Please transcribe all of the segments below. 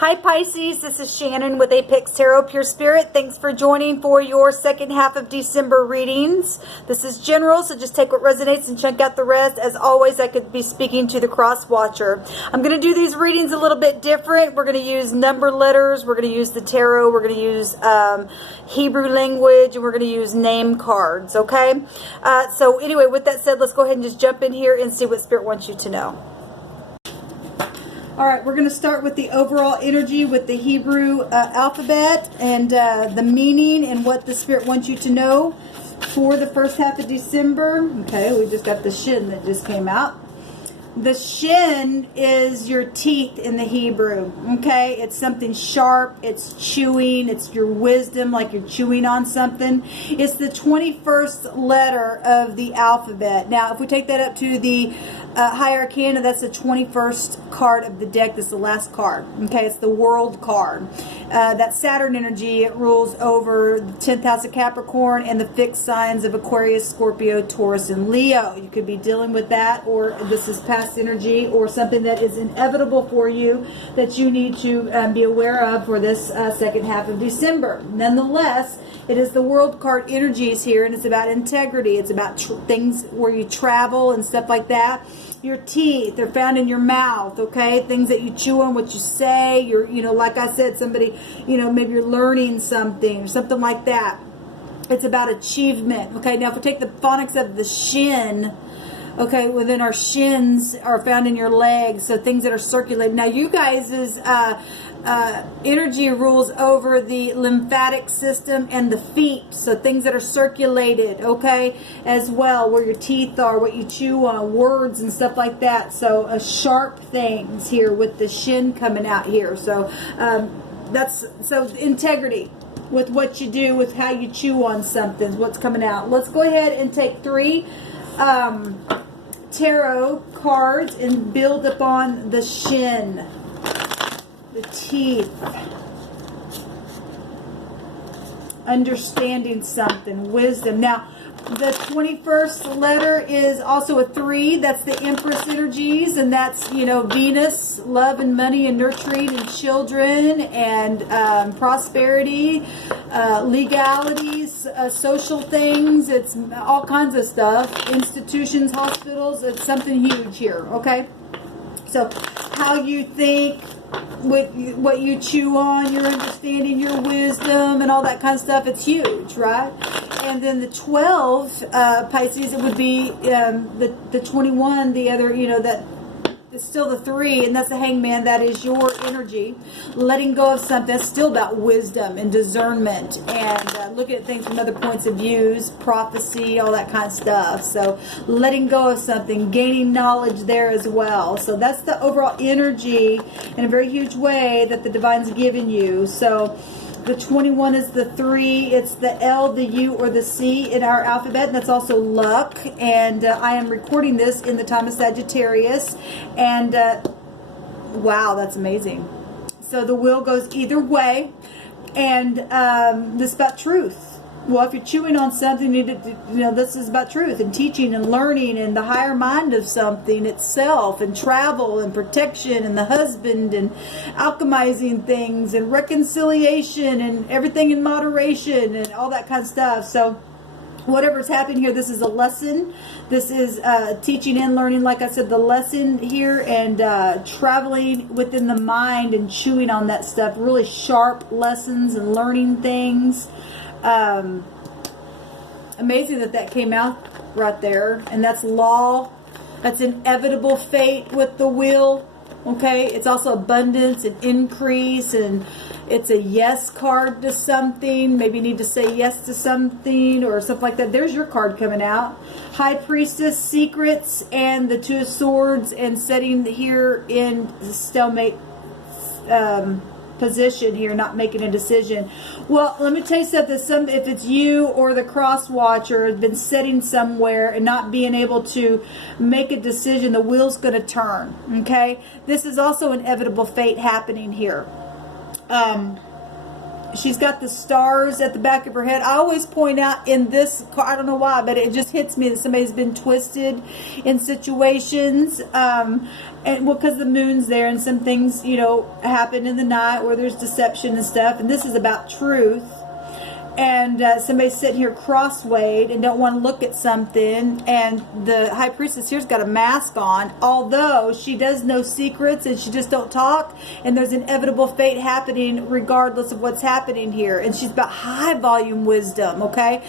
Hi Pisces, this is Shannon with Apex Tarot Pure Spirit. Thanks for joining for your second half of December readings. This is general, so just take what resonates and check out the rest. As always, I could be speaking to the cross watcher. I'm going to do these readings a little bit different. We're going to use number letters, we're going to use the tarot, we're going to use Hebrew language, and we're going to use name cards, okay? So anyway, with that said, let's go ahead and just jump in here and see what Spirit wants you to know. All right, we're going to start with the overall energy with the Hebrew alphabet and the meaning and what the Spirit wants you to know for the first half of December. Okay, we just got the shin that just came out. The shin is your teeth in the Hebrew, okay? It's something sharp, it's chewing, it's your wisdom, like you're chewing on something. It's the 21st letter of the alphabet. Now, if we take that up to the High Arcana, that's the 21st card of the deck. That's the last card, okay? It's the World card. That Saturn energy, it rules over the 10th house of Capricorn and the fixed signs of Aquarius, Scorpio, Taurus, and Leo. You could be dealing with that, or this is past energy, or something that is inevitable for you that you need to be aware of for this second half of December. Nonetheless, it is the World card energies here, and it's about integrity. It's about things where you travel and stuff like that. Your teeth, they're found in your mouth, okay? Things that you chew on, what you say. You're, like I said, somebody, maybe you're learning something or something like that. It's about achievement, okay? Now, if we take the phonics of the shin, okay, well then our shins are found in your legs, so things that are circulating. Now, you guys' energy rules over the lymphatic system and the feet, so things that are circulated, okay, as well, where your teeth are, what you chew on, words and stuff like that. So sharp things here with the shin coming out here. So that's integrity with what you do, with how you chew on something, what's coming out. Let's go ahead and take 3 tarot cards and build upon the shin, the teeth, understanding something, wisdom. Now, the 21st letter is also a 3. That's the Empress energies, and that's, Venus, love and money and nurturing and children and prosperity, legalities, social things. It's all kinds of stuff. Institutions, hospitals. It's something huge here, okay? So how you think, what you chew on, your understanding, your wisdom, and all that kind of stuff, it's huge, right? And then the 12, Pisces, it would be the 21, the other, that it's still the 3, and that's the Hangman. That is your energy. Letting go of something. That's still about wisdom and discernment and looking at things from other points of views, prophecy, all that kind of stuff. So letting go of something, gaining knowledge there as well. So that's the overall energy in a very huge way that the Divine's given you. So the 21 is the 3. It's the L, the U, or the C in our alphabet. And that's also luck. And I am recording this in the time of Sagittarius. And wow, that's amazing. So the wheel goes either way. And this is about truth. Well, if you're chewing on something, this is about truth and teaching and learning and the higher mind of something itself, and travel and protection and the husband and alchemizing things and reconciliation and everything in moderation and all that kind of stuff. So whatever's happening here, this is a lesson. This is teaching and learning, like I said, the lesson here, and traveling within the mind and chewing on that stuff. Really sharp lessons and learning things. Amazing that came out right there. And that's law. That's inevitable fate with the wheel. Okay, it's also abundance and increase, and it's a yes card to something. Maybe you need to say yes to something or something like that. There's your card coming out. High Priestess, secrets, and the 2 of Swords, and setting here in stalemate position here, not making a decision. Well, let me tell you something. If it's you or the cross watcher has been sitting somewhere and not being able to make a decision, the wheel's going to turn. Okay, this is also inevitable fate happening here. she's got the stars at the back of her head. I always point out in this card, I don't know why, but it just hits me that somebody's been twisted in situations. And well, because the moon's there and some things, you know, happen in the night where there's deception and stuff. And this is about truth. And somebody's sitting here cross-weighted and don't want to look at something. And the high priestess here's got a mask on, although she does know secrets and she just don't talk. And there's inevitable fate happening regardless of what's happening here. And she's about high volume wisdom, okay?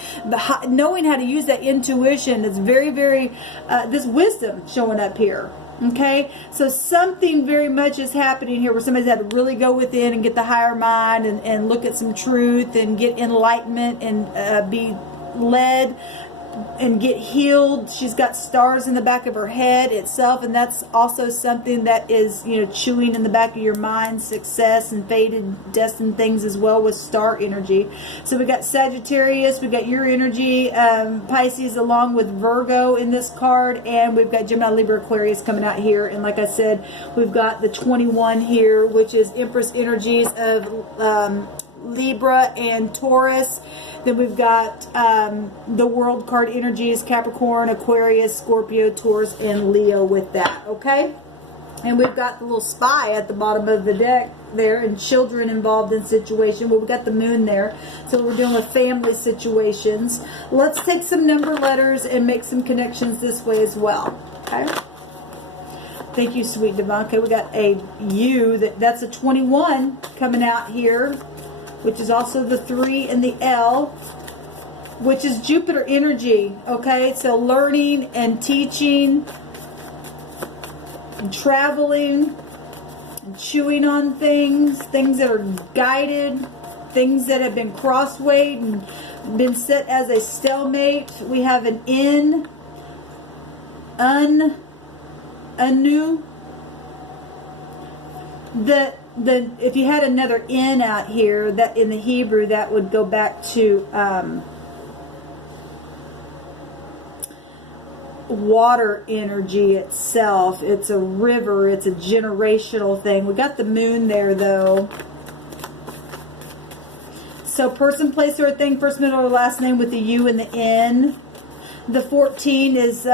Knowing how to use that intuition is very, very, this wisdom showing up here. Okay, so something very much is happening here where somebody's had to really go within and get the higher mind and look at some truth and get enlightenment and be led and get healed. She's got stars in the back of her head itself, and that's also something that is, you know, chewing in the back of your mind, success and fated, destined things as well with star energy. So we got Sagittarius, we got your energy, Pisces along with Virgo in this card, and we've got Gemini, Libra, Aquarius coming out here. And like I said, we've got the 21 here, which is Empress energies of Libra and Taurus. Then we've got the world card energies, Capricorn, Aquarius, Scorpio, Taurus, and Leo with that, okay? And we've got the little spy at the bottom of the deck there and children involved in situation. Well, we've got the moon there. So we're dealing with family situations. Let's take some number letters and make some connections this way as well, okay? Thank you, sweet divine. Okay, we got a U. That's a 21 coming out here, which is also the 3 and the L, which is Jupiter energy, okay? So learning and teaching and traveling and chewing on things that are guided, things that have been crossweight and been set as a stalemate. We have an N, anu. If you had another N out here, that in the Hebrew, that would go back to water energy itself. It's a river. It's a generational thing. We got the moon there, though. So person, place, or thing, first, middle, or last name with the U and the N. The 14 is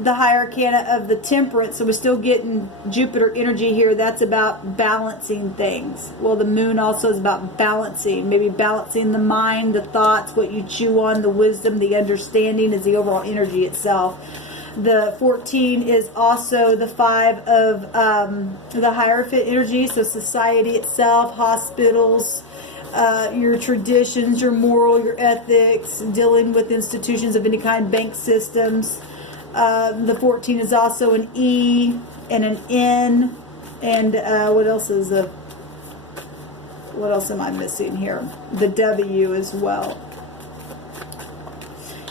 the higher arcana of the temperance, so we're still getting Jupiter energy here. That's about balancing things. Well, the moon also is about balancing, maybe balancing the mind, the thoughts, what you chew on, the wisdom, the understanding is the overall energy itself. The 14 is also the 5 of the Hierophant energy, so society itself, hospitals, your traditions, your moral, your ethics, dealing with institutions of any kind, bank systems. The 14 is also an E and an N, and what else am I missing here? The W as well.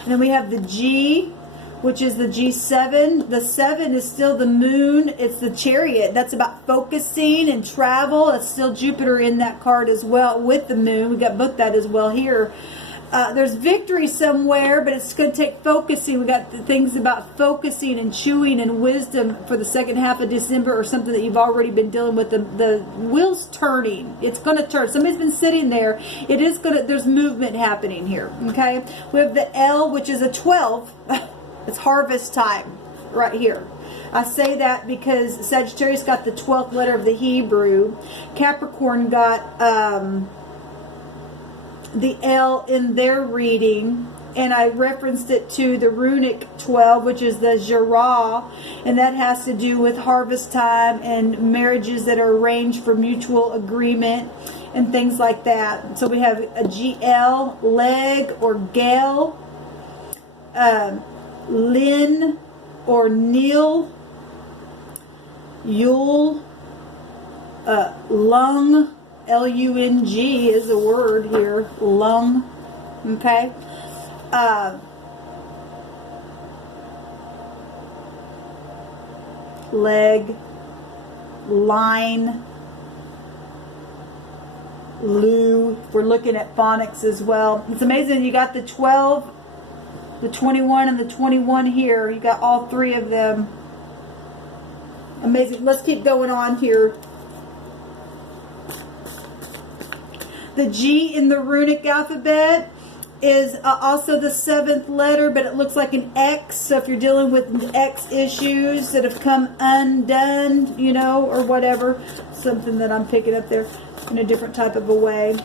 And then we have the G, which is the G7. The 7 is still the moon. It's the Chariot. That's about focusing and travel. It's still Jupiter in that card as well with the moon. We got both that as well here. There's victory somewhere, but it's going to take focusing. We got the things about focusing and chewing and wisdom for the second half of December, or something that you've already been dealing with. The wheel's turning. It's going to turn. Somebody's been sitting there. It is going to. There's movement happening here. Okay. We have the L, which is a 12. It's harvest time right here. I say that because Sagittarius got the 12th letter of the Hebrew. Capricorn got the L in their reading, and I referenced it to the runic 12, which is the Jera, and that has to do with harvest time and marriages that are arranged for mutual agreement and things like that. So we have a GL, leg or gale, Lin or Neil, Yule, lung, L-U-N-G is a word here, lung, okay? Leg, line, Lou. We're looking at phonics as well. It's amazing. You got the 12, the 21, and the 21 here. You got all three of them. Amazing. Let's keep going on here. The G in the runic alphabet is also the 7th letter, but it looks like an X. So if you're dealing with X issues that have come undone, you know, or whatever, something that I'm picking up there in a different type of a way.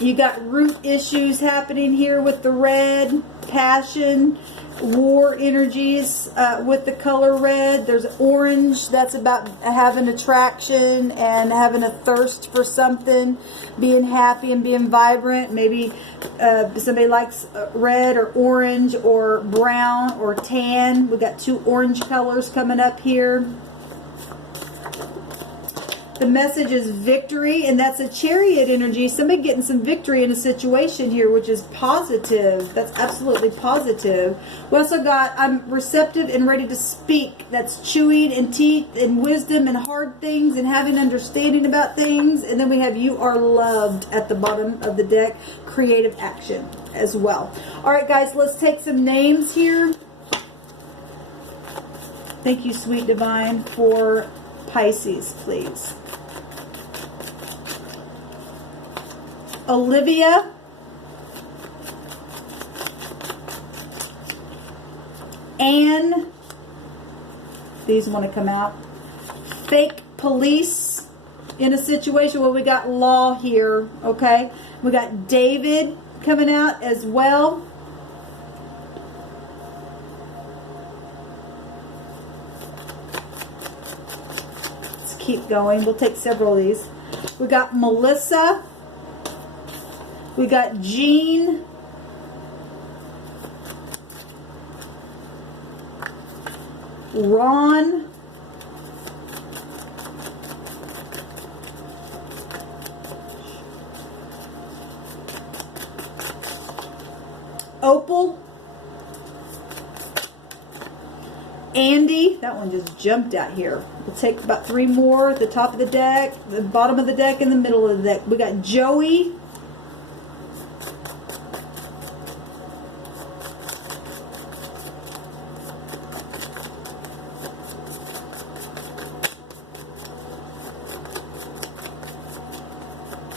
You got root issues happening here with the red, passion, war energies with the color red. There's orange, that's about having attraction and having a thirst for something, being happy and being vibrant. Maybe somebody likes red or orange or brown or tan. We got 2 orange colors coming up here. The message is victory, and that's a Chariot energy. Somebody getting some victory in a situation here, which is positive. That's absolutely positive. We also got, I'm receptive and ready to speak. That's chewing and teeth and wisdom and hard things and having understanding about things. And then we have you are loved at the bottom of the deck. Creative action as well. All right, guys, let's take some names here. Thank you, Sweet Divine, for Pisces, please. Olivia, Anne, these want to come out. Fake police in a situation where we got law here, okay? We got David coming out as well. Let's keep going. We'll take several of these. We got Melissa. We got Jean. Ron. Opal. Andy. That one just jumped out here. We'll take about 3 more at the top of the deck, the bottom of the deck, and the middle of the deck. We got Joey.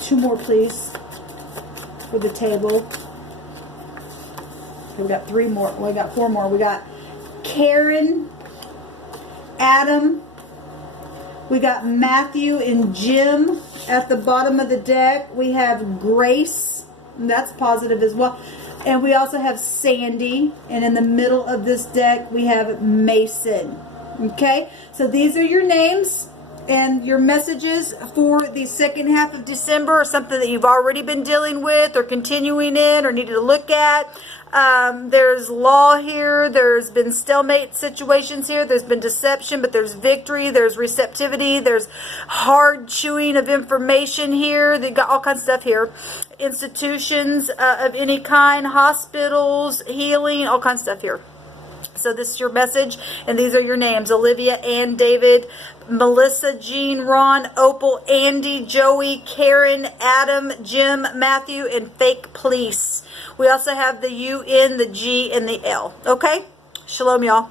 Two more, please, for the table. We got 3 more. We got 4 more. We got Karen, Adam. We got Matthew and Jim at the bottom of the deck. We have Grace, and that's positive as well. And we also have Sandy. And in the middle of this deck, we have Mason. Okay, so these are your names. And your messages for the second half of December, or something that you've already been dealing with or continuing in or needed to look at. There's law here. There's been stalemate situations here. There's been deception, but there's victory. There's receptivity. There's hard chewing of information here. They've got all kinds of stuff here. Institutions of any kind, hospitals, healing, all kinds of stuff here. So this is your message, and these are your names: Olivia, Ann, David, Melissa, Jean, Ron, Opal, Andy, Joey, Karen, Adam, Jim, Matthew, and Fake Police. We also have the U, N, the G, and the L. Okay? Shalom, y'all.